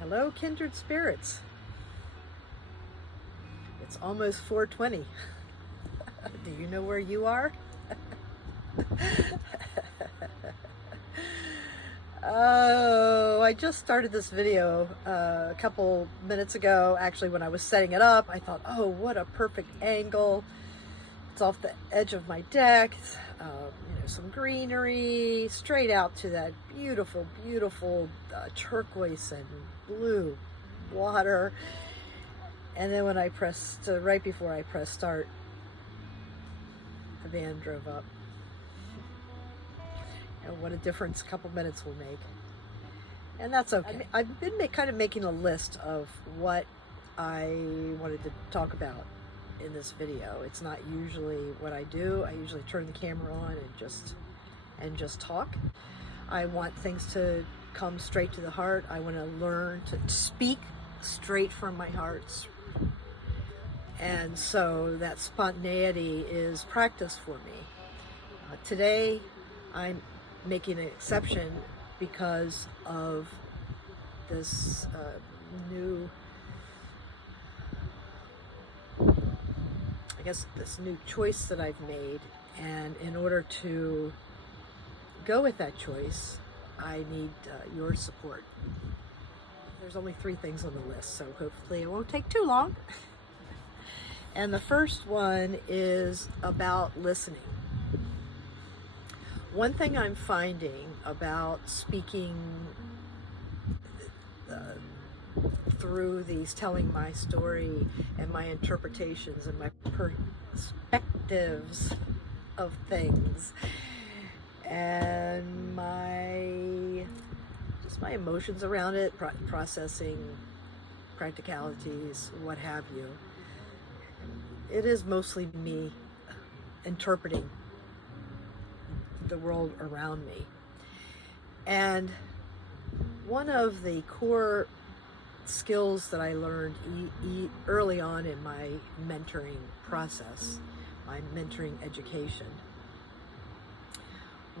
Hello, kindred spirits. It's almost 4:20. Do you know where you are? Oh, I just started this video a couple minutes ago. Actually, when I was setting it up, I thought, oh, what a perfect angle. It's off the edge of my deck, some greenery, straight out to that beautiful, beautiful turquoise and blue water. And then when I pressed, right before I pressed start, the van drove up. What a difference a couple minutes will make. And that's okay. I've been kind of making a list of what I wanted to talk about in this video. It's not usually what I do. I usually turn the camera on and just talk. I want things to come straight to the heart. I want to learn to speak straight from my heart. And so that spontaneity is practice for me. Today, I'm making an exception because of this this new choice that I've made. And in order to go with that choice, I need your support. There's only 3 things on the list, so hopefully it won't take too long. And the first one is about listening. One thing I'm finding about speaking through these, telling my story and my interpretations and my perspectives of things and my emotions around it, processing practicalities, what have you. It is mostly me interpreting the world around me. And one of the core skills that I learned early on in my mentoring process, my mentoring education,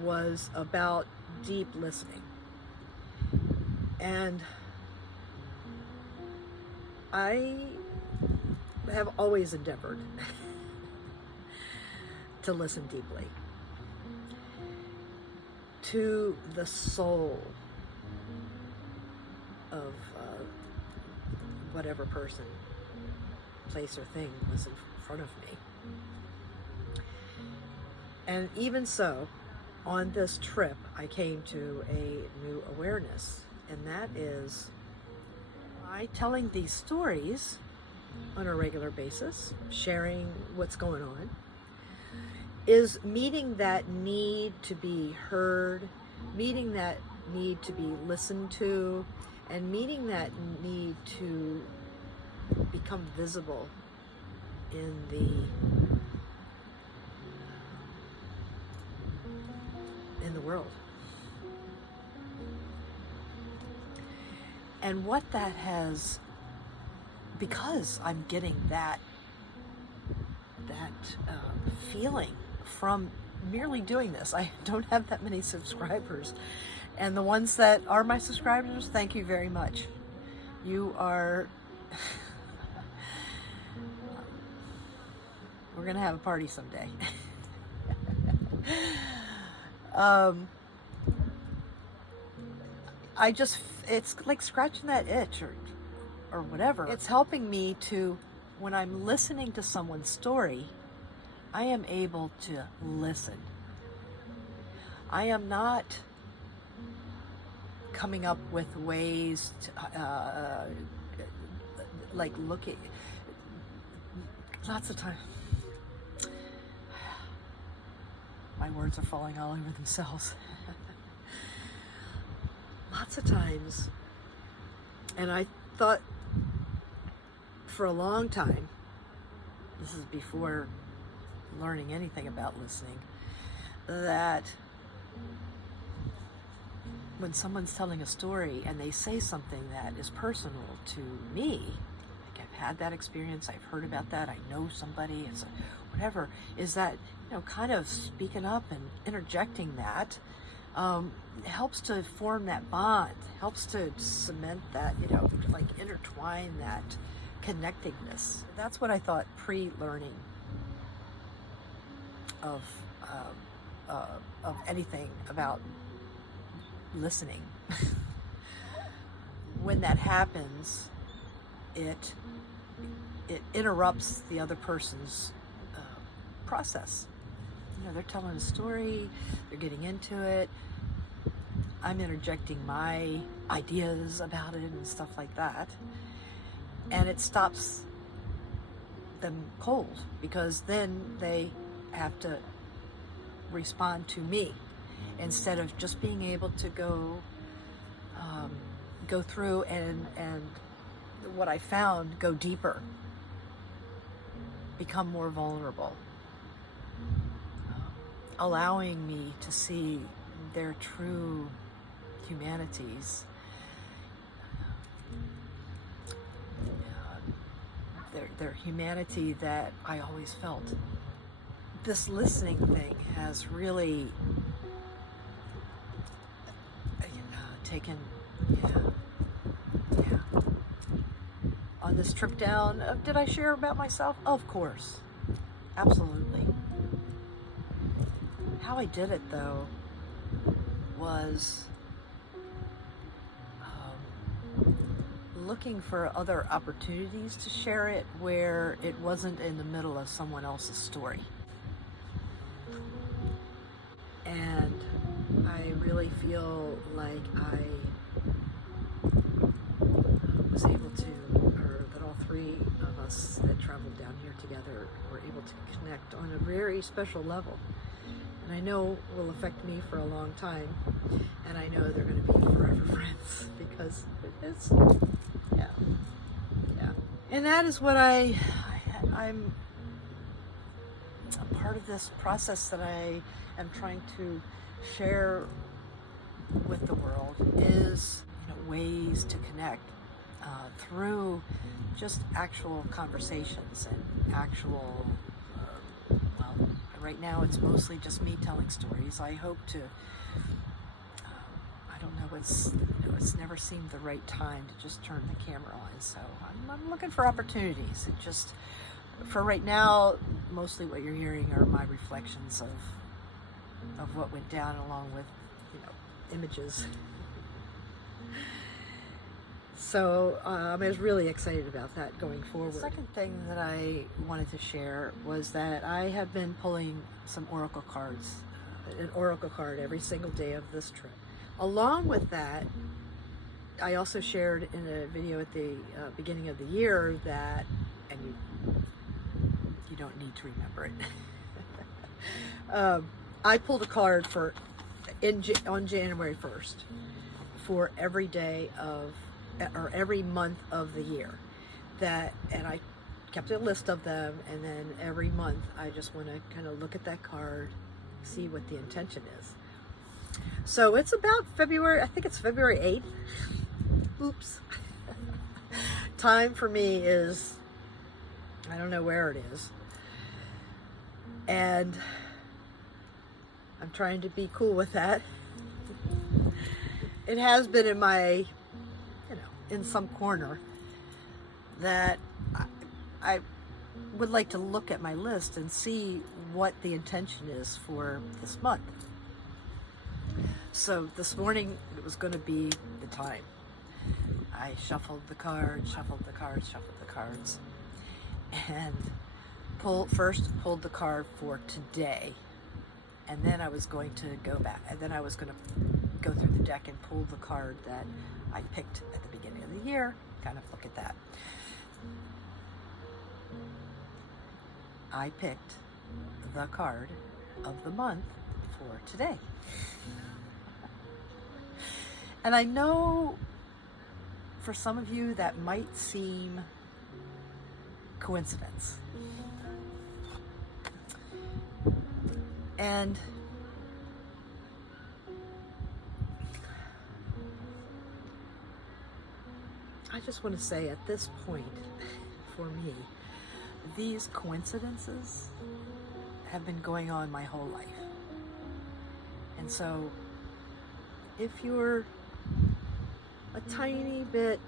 was about deep listening. And I have always endeavored to listen deeply to the soul of whatever person, place, or thing was in front of me. And even so, on this trip, I came to a new awareness, and that is by telling these stories on a regular basis, sharing what's going on, is meeting that need to be heard, meeting that need to be listened to, and meeting that need to become visible in the world. And what that has, because I'm getting that feeling from merely doing this. I don't have that many subscribers, and the ones that are my subscribers, thank you very much. You are we're gonna have a party someday. It's like scratching that itch or whatever. It's helping me to, when I'm listening to someone's story, I am able to listen. I am not coming up with ways to, looking, lots of time. My words are falling all over themselves. Lots of times, and I thought for a long time, this is before learning anything about listening, that when someone's telling a story and they say something that is personal to me, like I've had that experience, I've heard about that, I know somebody, it's whatever, is that, kind of speaking up and interjecting that helps to form that bond, helps to cement that, like intertwine that connectingness. That's what I thought pre-learning of anything about listening. When that happens, it interrupts the other person's process. They're telling a story, they're getting into it, I'm interjecting my ideas about it and stuff like that, and it stops them cold, because then they have to respond to me instead of just being able to go through and what I found, go deeper, become more vulnerable, allowing me to see their true humanities, their humanity that I always felt. This listening thing has really taken, on this trip down. Did I share about myself? Of course, absolutely. How I did it, though, was looking for other opportunities to share it where it wasn't in the middle of someone else's story. And I really feel like I was able to, or that all three of us that traveled down here together were able to connect on a very special level. And I know will affect me for a long time, and I know they're going to be forever friends, because it's, yeah. And that is what I'm a part of this process that I am trying to share with the world, is ways to connect through just actual conversations and actual right now it's mostly just me telling stories. I hope to I don't know, it's never seemed the right time to just turn the camera on, so I'm looking for opportunities. It just, for right now, mostly what you're hearing are my reflections of what went down, along with images. So I was really excited about that going forward. The second thing that I wanted to share was that I have been pulling some oracle cards, an oracle card every single day of this trip. Along with that, I also shared in a video at the beginning of the year that, and you don't need to remember it, I pulled a card on January 1st for every day of, or every month of the year, and I kept a list of them, and then every month I just want to kind of look at that card, see what the intention is. So it's about February, I think it's February 8th. Oops. Time for me is, I don't know where it is, and I'm trying to be cool with that. It has been in my, in some corner, that I would like to look at my list and see what the intention is for this month. So this morning it was going to be the time. I shuffled the cards, and first pulled the card for today, and then I was going to go back, and then I was going to go through the deck and pull the card that I picked at the beginning of the year, kind of look at that. I picked the card of the month for today. And I know for some of you that might seem coincidence. And I just want to say, at this point, for me, these coincidences have been going on my whole life. And so if you're a tiny bit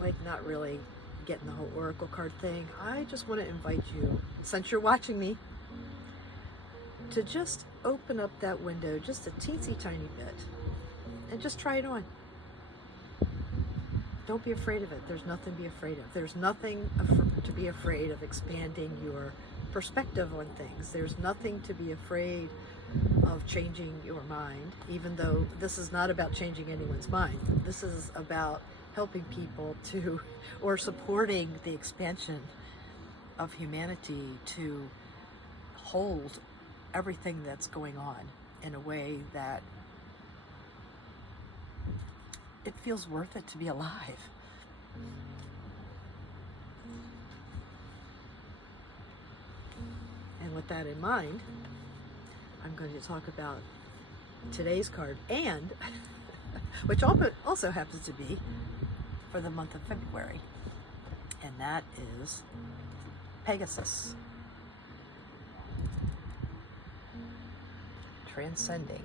like not really getting the whole oracle card thing, I just want to invite you, since you're watching me, to just open up that window just a teensy tiny bit and just try it on. Don't be afraid of it. There's nothing to be afraid of. There's nothing to be afraid of expanding your perspective on things. There's nothing to be afraid of changing your mind, even though this is not about changing anyone's mind. This is about helping people to, or supporting the expansion of humanity to hold everything that's going on in a way that it feels worth it to be alive. And with that in mind, I'm going to talk about today's card, and which also happens to be for the month of February, and that is Pegasus. Transcending.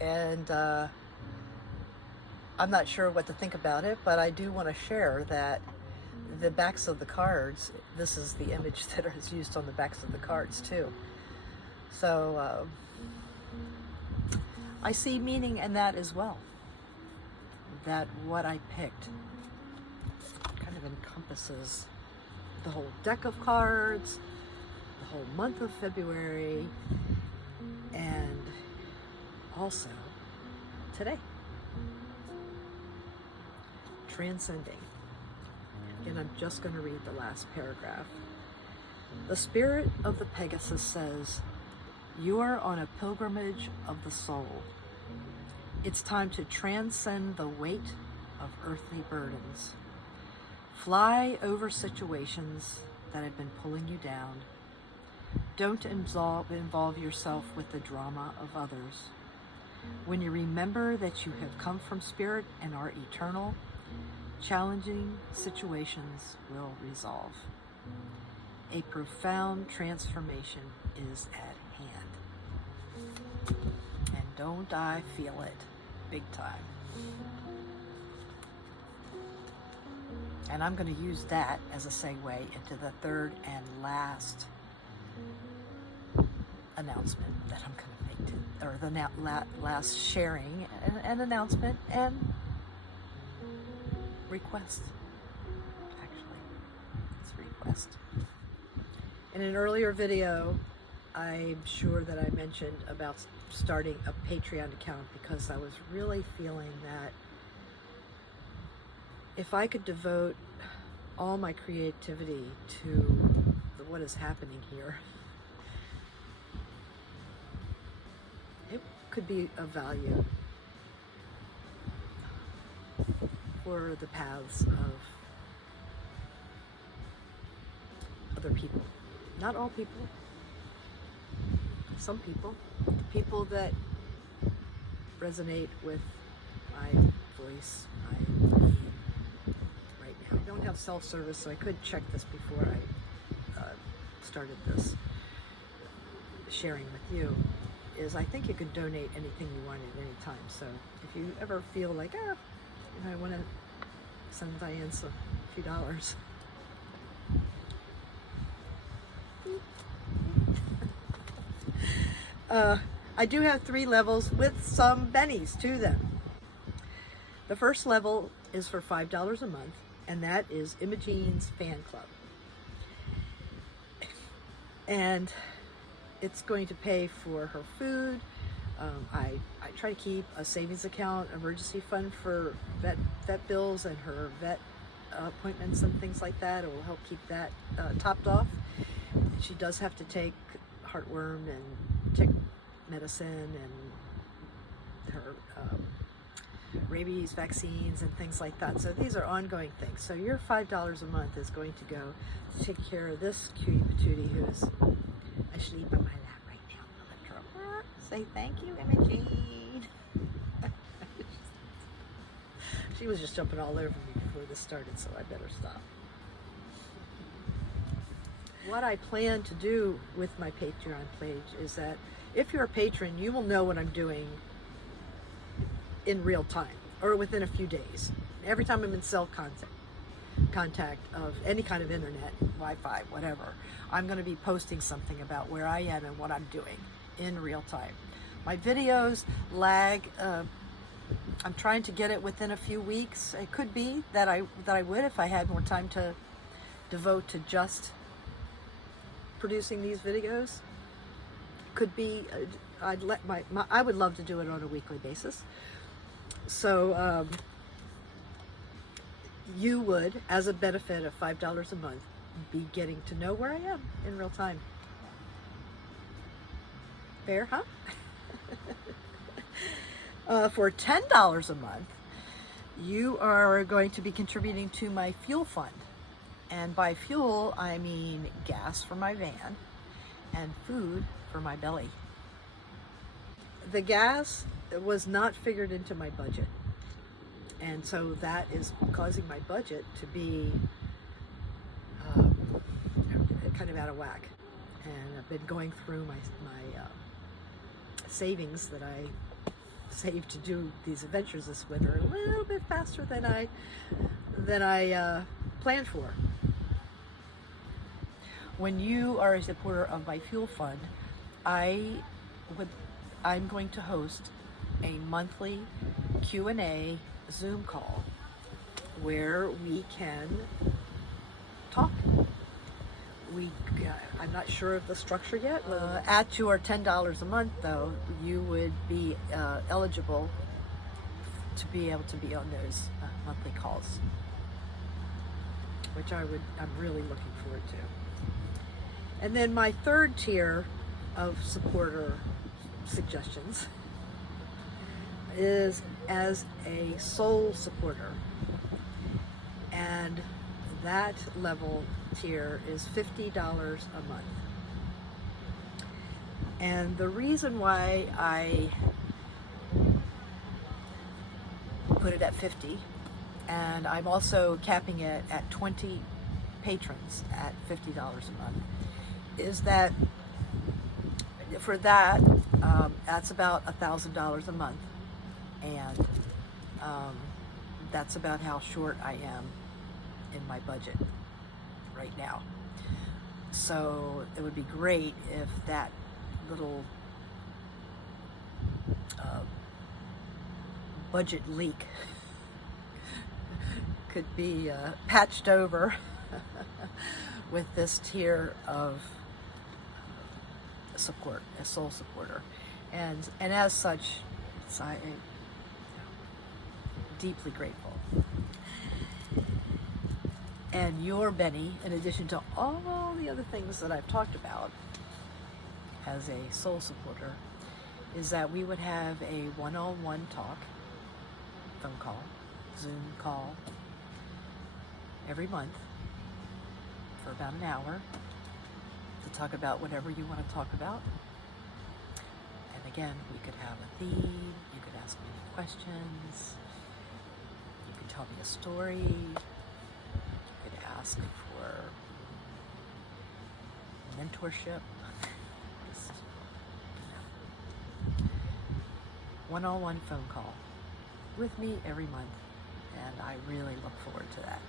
And I'm not sure what to think about it, but I do want to share that the backs of the cards, this is the image that is used on the backs of the cards too. So I see meaning in that as well. That what I picked kind of encompasses the whole deck of cards, the whole month of February, and also today. Transcending. And I'm just going to read the last paragraph. The spirit of the Pegasus says, "You are on a pilgrimage of the soul. It's time to transcend the weight of earthly burdens. Fly over situations that have been pulling you down. Don't involve yourself with the drama of others. When you remember that you have come from spirit and are eternal, challenging situations will resolve. A profound transformation is at hand." And don't I feel it big time. And I'm going to use that as a segue into the third and last announcement that I'm going to make, or the last sharing, an announcement and request. Actually, it's a request. In an earlier video, I'm sure that I mentioned about starting a Patreon account because I was really feeling that if I could devote all my creativity to what is happening here, it could be of value for the paths of other people. Not all people. Some people. People that resonate with my voice, my being right now. I don't have self-service, so I could check this before I started this sharing with you. I think you can donate anything you want at any time. So if you ever feel like, I want to send Diane a few dollars. I do have 3 levels with some bennies to them. The first level is for $5 a month, and that is Imogene's Fan Club. And it's going to pay for her food. I try to keep a savings account, emergency fund for vet bills and her vet appointments and things like that. It will help keep that topped off. She does have to take heartworm and tick medicine and her rabies vaccines and things like that. So these are ongoing things. So your $5 a month is going to go to take care of this cutie patootie who's asleep on my lap right now. I'll lift her up. Say thank you, Imogene. She was just jumping all over me before this started, so I better stop. What I plan to do with my Patreon page is that if you're a patron, you will know what I'm doing in real time or within a few days. Every time I'm in cell contact of any kind of internet, Wi-Fi, whatever, I'm going to be posting something about where I am and what I'm doing in real time. My videos lag. I'm trying to get it within a few weeks. It could be that I would if I had more time to devote to just producing these videos. Could be. I would love to do it on a weekly basis. So you would, as a benefit of $5 a month, be getting to know where I am in real time. Fair, huh? For $10 a month, you are going to be contributing to my fuel fund. And by fuel, I mean gas for my van and food for my belly. The gas was not figured into my budget. And so that is causing my budget to be kind of out of whack. And I've been going through my savings that I saved to do these adventures this winter a little bit faster than I planned for. When you are a supporter of my fuel fund, I'm going to host a monthly Q&A Zoom call where we can talk. I'm not sure of the structure yet. At your $10 a month, though, you would be eligible to be able to be on those monthly calls, which I'm really looking forward to. And then my third tier of supporter suggestions is as a sole supporter, and that level tier is $50 a month. And the reason why I put it at 50, and I'm also capping it at 20 patrons at $50 a month, is that for that, that's about $1,000 a month, and that's about how short I am in my budget right now. So it would be great if that little budget leak could be patched over with this tier of support, a sole supporter, and as such, I'm deeply grateful. And your Benny, in addition to all the other things that I've talked about as a sole supporter, is that we would have a one-on-one talk, phone call, Zoom call, every month for about an hour to talk about whatever you want to talk about. And again, we could have a theme, you could ask me any questions, you could tell me a story, ask for mentorship, just, one-on-one phone call with me every month, and I really look forward to that.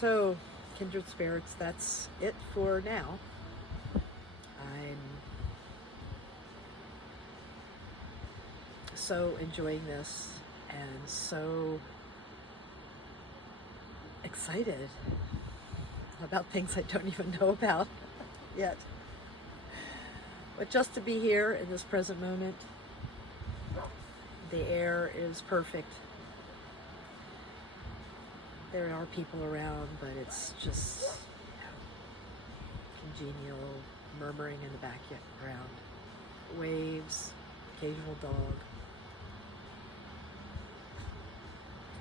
So, kindred spirits, that's it for now. I'm so enjoying this and so excited about things I don't even know about yet. But just to be here in this present moment, the air is perfect. There are people around, but it's just congenial murmuring in the background. Waves, occasional dog.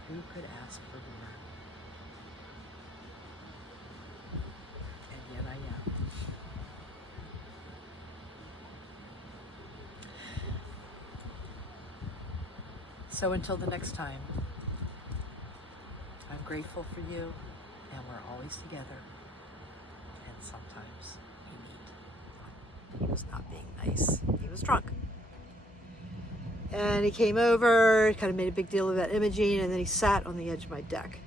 Who could ask for more? And yet I am. So until the next time, I'm grateful for you, and we're always together. And sometimes we meet. He was not being nice. He was drunk. And he came over, kind of made a big deal about Imogene, and then he sat on the edge of my deck.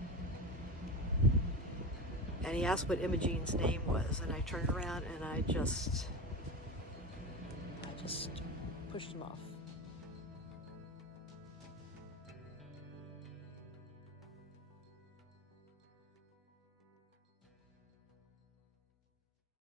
And he asked what Imogene's name was, and I turned around and I just pushed him off.